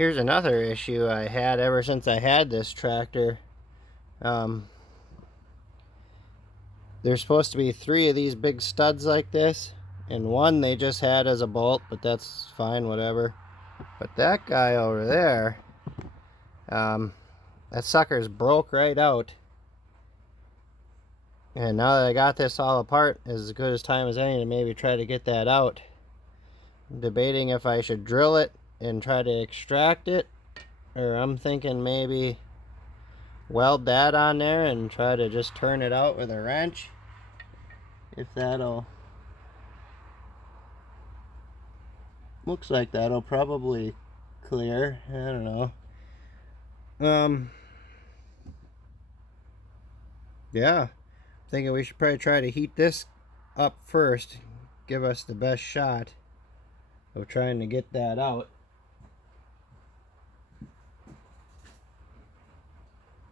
Here's another issue I had ever since I had this tractor. There's supposed to be 3 of these big studs like this, and one they just had as a bolt, but that's fine, whatever. But that guy over there, that sucker's broke right out. And now that I got this all apart, is as good as time as any to maybe try to get that out. I'm debating if I should drill it and try to extract it, or I'm thinking maybe weld that on there and try to just turn it out with a wrench. If that'll... Looks like that'll probably clear. I don't know. Yeah. Thinking we should probably try to heat this up first. Give us the best shot of trying to get that out.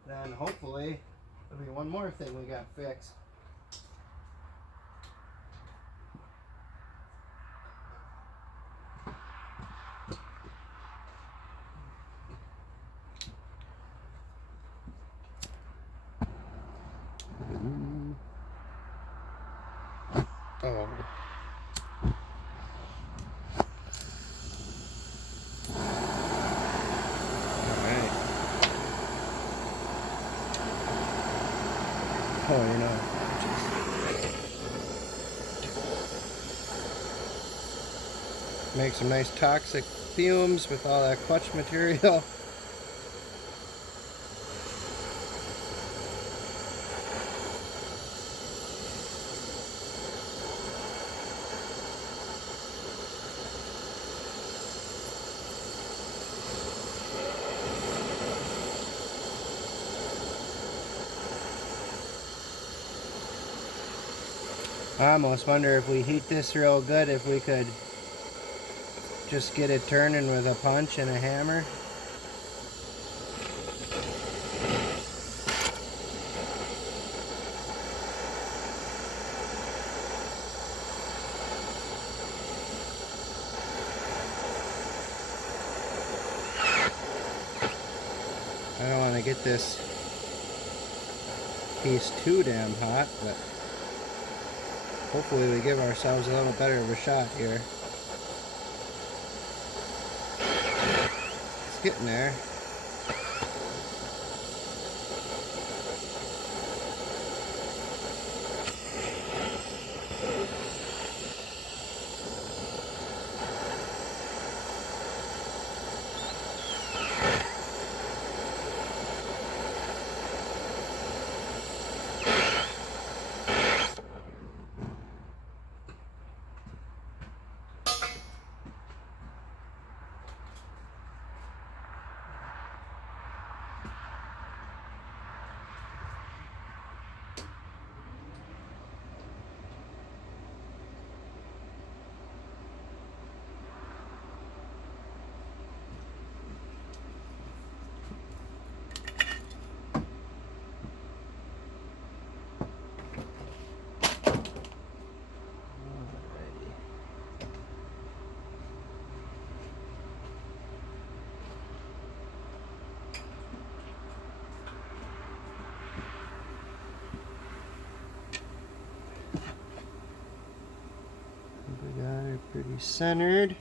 Then hopefully there'll be one more thing we got fixed. Oh. Oh, you know, make some nice toxic fumes with all that clutch material. I almost wonder if we heat this real good, if we could just get it turning with a punch and a hammer. I don't want to get this piece too damn hot, but hopefully we give ourselves a little better of a shot here. It's getting there. We got it pretty centered.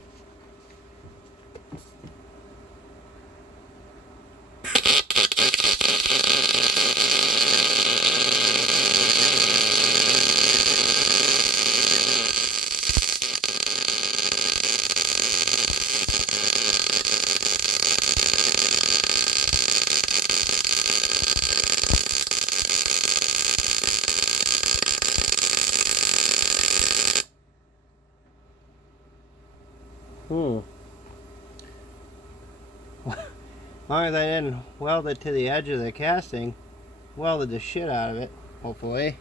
As long as I didn't weld it to the edge of the casting, welded the shit out of it, hopefully.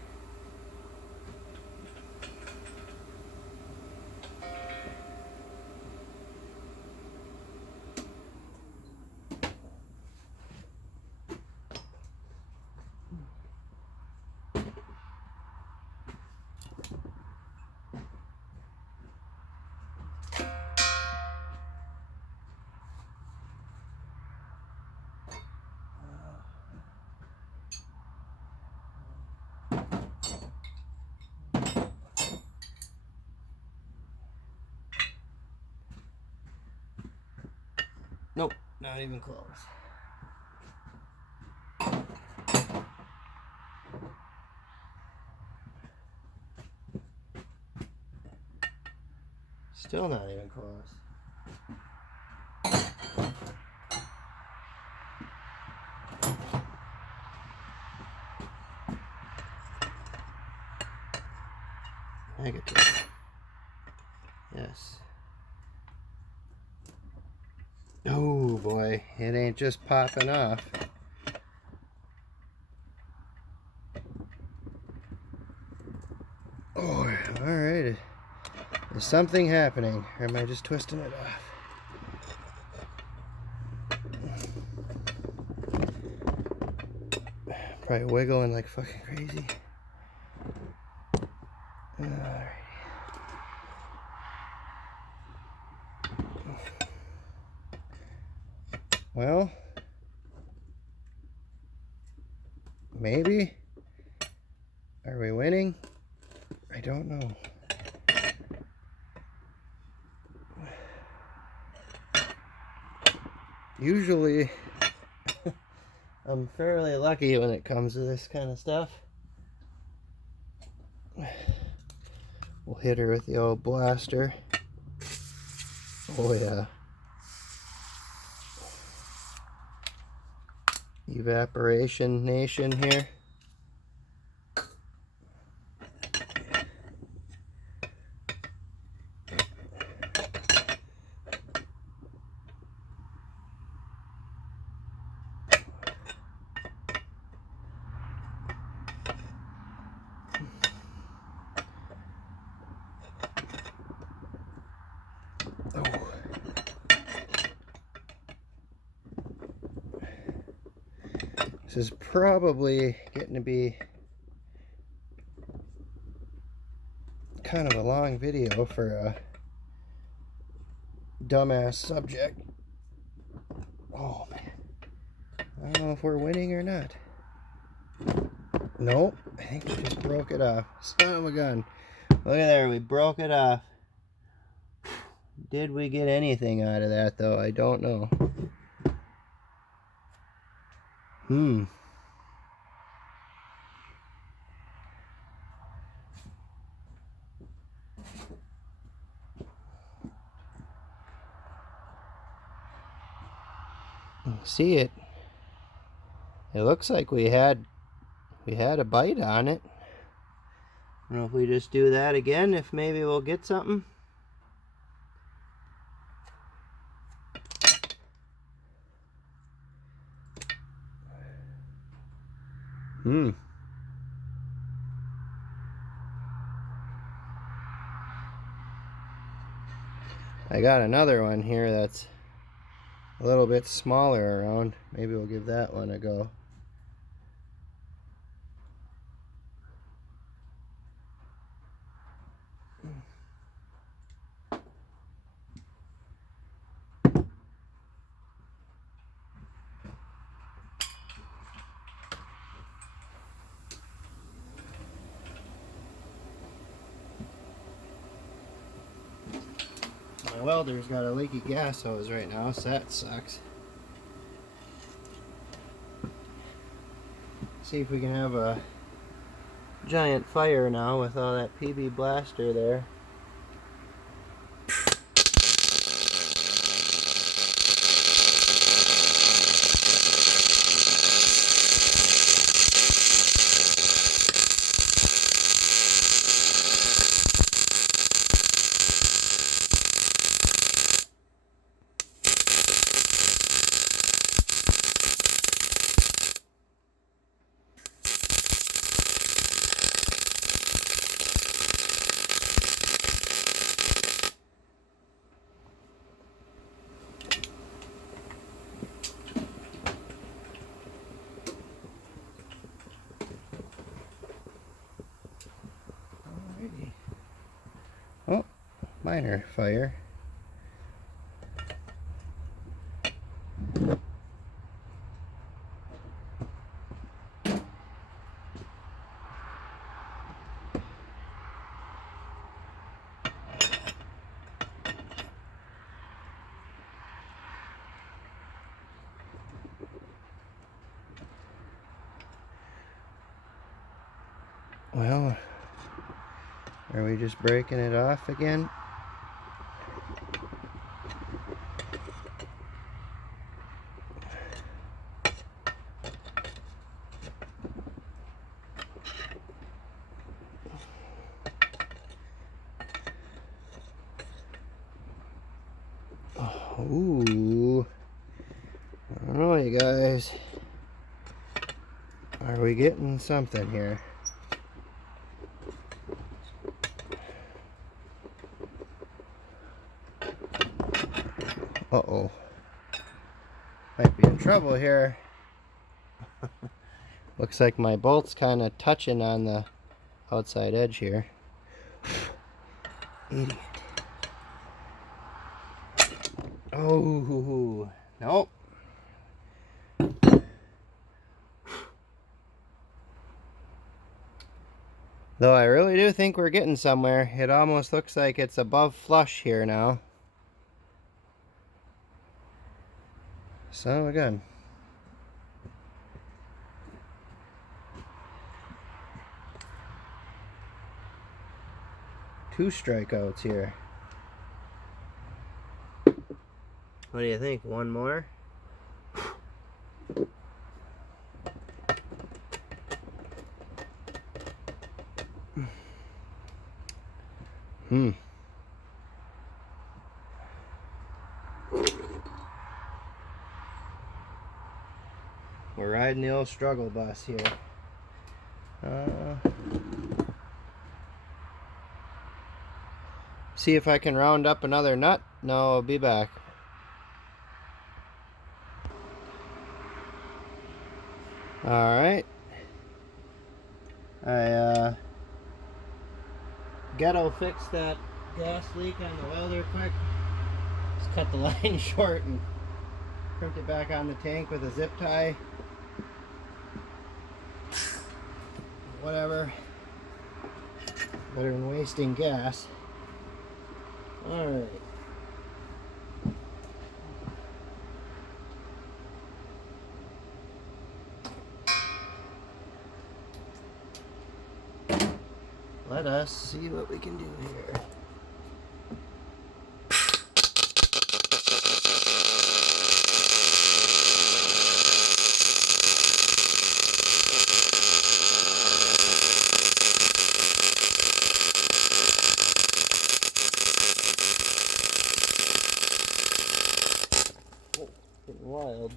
Nope, not even close. Still not even close. Negative. Yes. Oh boy, it ain't just popping off. Oh, alright. Is something happening, or am I just twisting it off? Probably wiggling like fucking crazy. Alright. Well, maybe. Are we winning? I don't know. Usually, I'm fairly lucky when it comes to this kind of stuff. We'll hit her with the old blaster. Oh yeah. Evaporation nation here. Oh. This is probably getting to be kind of a long video for a dumbass subject. Oh man. I don't know if we're winning or not. Nope. I think we just broke it off. Son of a gun. Look at there, we broke it off. Did we get anything out of that though? I don't know. See it. It looks like we had a bite on it. I don't know if we just do that again, if maybe we'll get something. I got another one here that's a little bit smaller around. Maybe we'll give that one a go. My welder's got a leaky gas hose right now, so that sucks. See if we can have a giant fire now with all that PB blaster there. Oh, minor fire. Well, are we just breaking it off again? Ooh. I don't know, you guys. Are we getting something here? Uh-oh. Might be in trouble here. Looks like my bolt's kind of touching on the outside edge here. Idiot. Oh, nope. Though I really do think we're getting somewhere. It almost looks like it's above flush here now. Son of a gun. Two strikeouts here. What do you think? One more? We're riding the old struggle bus here. See if I can round up another nut. No, I'll be back. Alright. I ghetto fixed that gas leak on the welder quick. Just cut the line short and crimped it back on the tank with a zip tie. Whatever. Better than wasting gas. Alright. Let us see what we can do here. Oh, getting wild.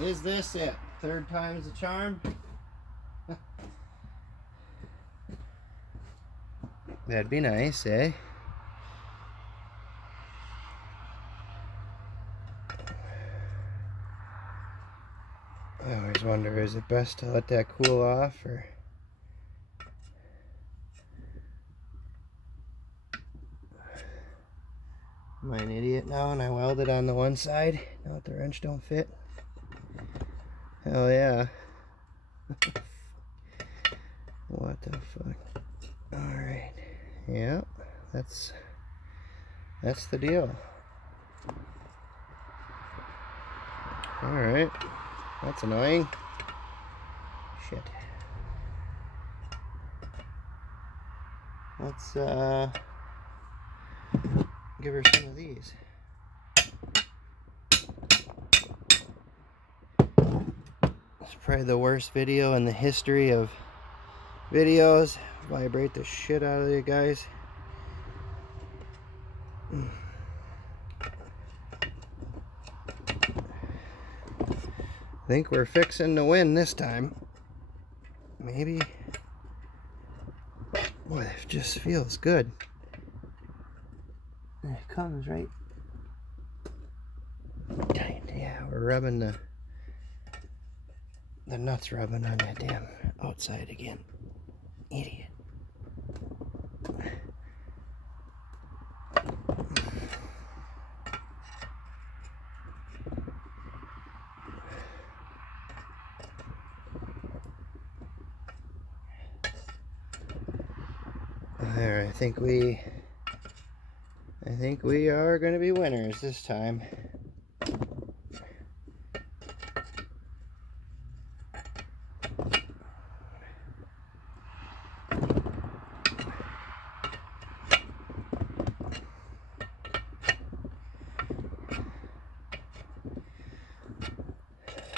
Is this it? Third time's the charm? That'd be nice, eh? I always wonder, is it best to let that cool off, or... Am I an idiot now and I welded on the one side? Now that the wrench don't fit? Hell yeah. What the fuck? Alright. Yep. That's the deal. Alright. That's annoying. Shit. Let's give her some of these. It's probably the worst video in the history of videos. Vibrate the shit out of you guys. I think we're fixing to win this time. Maybe. Boy, it just feels good. And it comes right. Yeah, we're rubbing the nuts rubbing on that damn outside again. Idiot. There, I think we are going to be winners this time.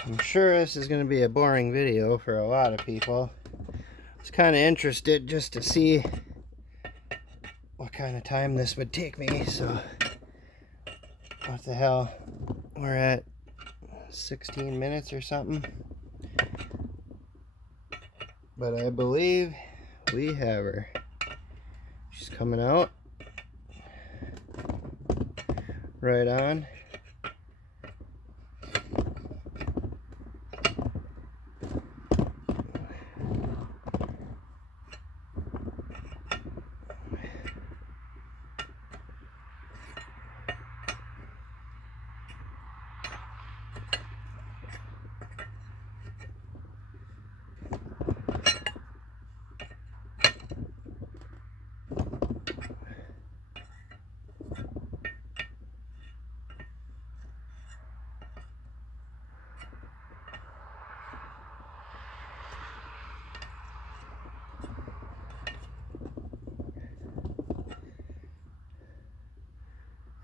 I'm sure this is going to be a boring video for a lot of people. I was kind of interested just to see what kind of time this would take me, so what the hell, we're at 16 minutes or something, but I believe we have her. She's coming out right on.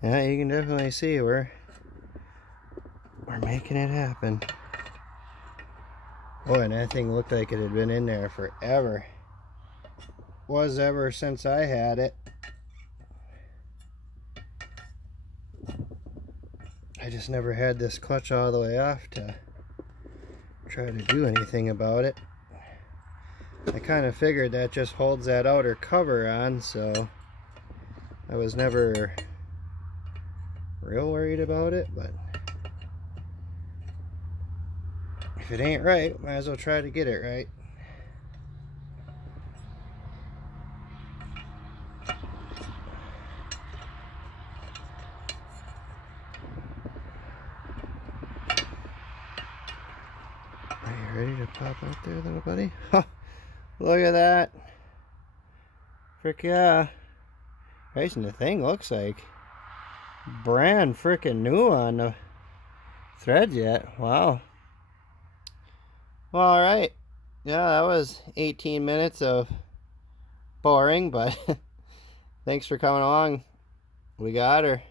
Yeah, you can definitely see we're making it happen. Boy, and that thing looked like it had been in there forever. Was ever since I had it. I just never had this clutch all the way off to try to do anything about it. I kind of figured that just holds that outer cover on, so I was never real worried about it, but if it ain't right, might as well try to get it right. Are you ready to pop out there, little buddy? Look at that. Frick yeah. Racing the thing looks like brand frickin' new on the thread yet. Wow. Well, alright. Yeah, that was 18 minutes of boring, but thanks for coming along. We got her.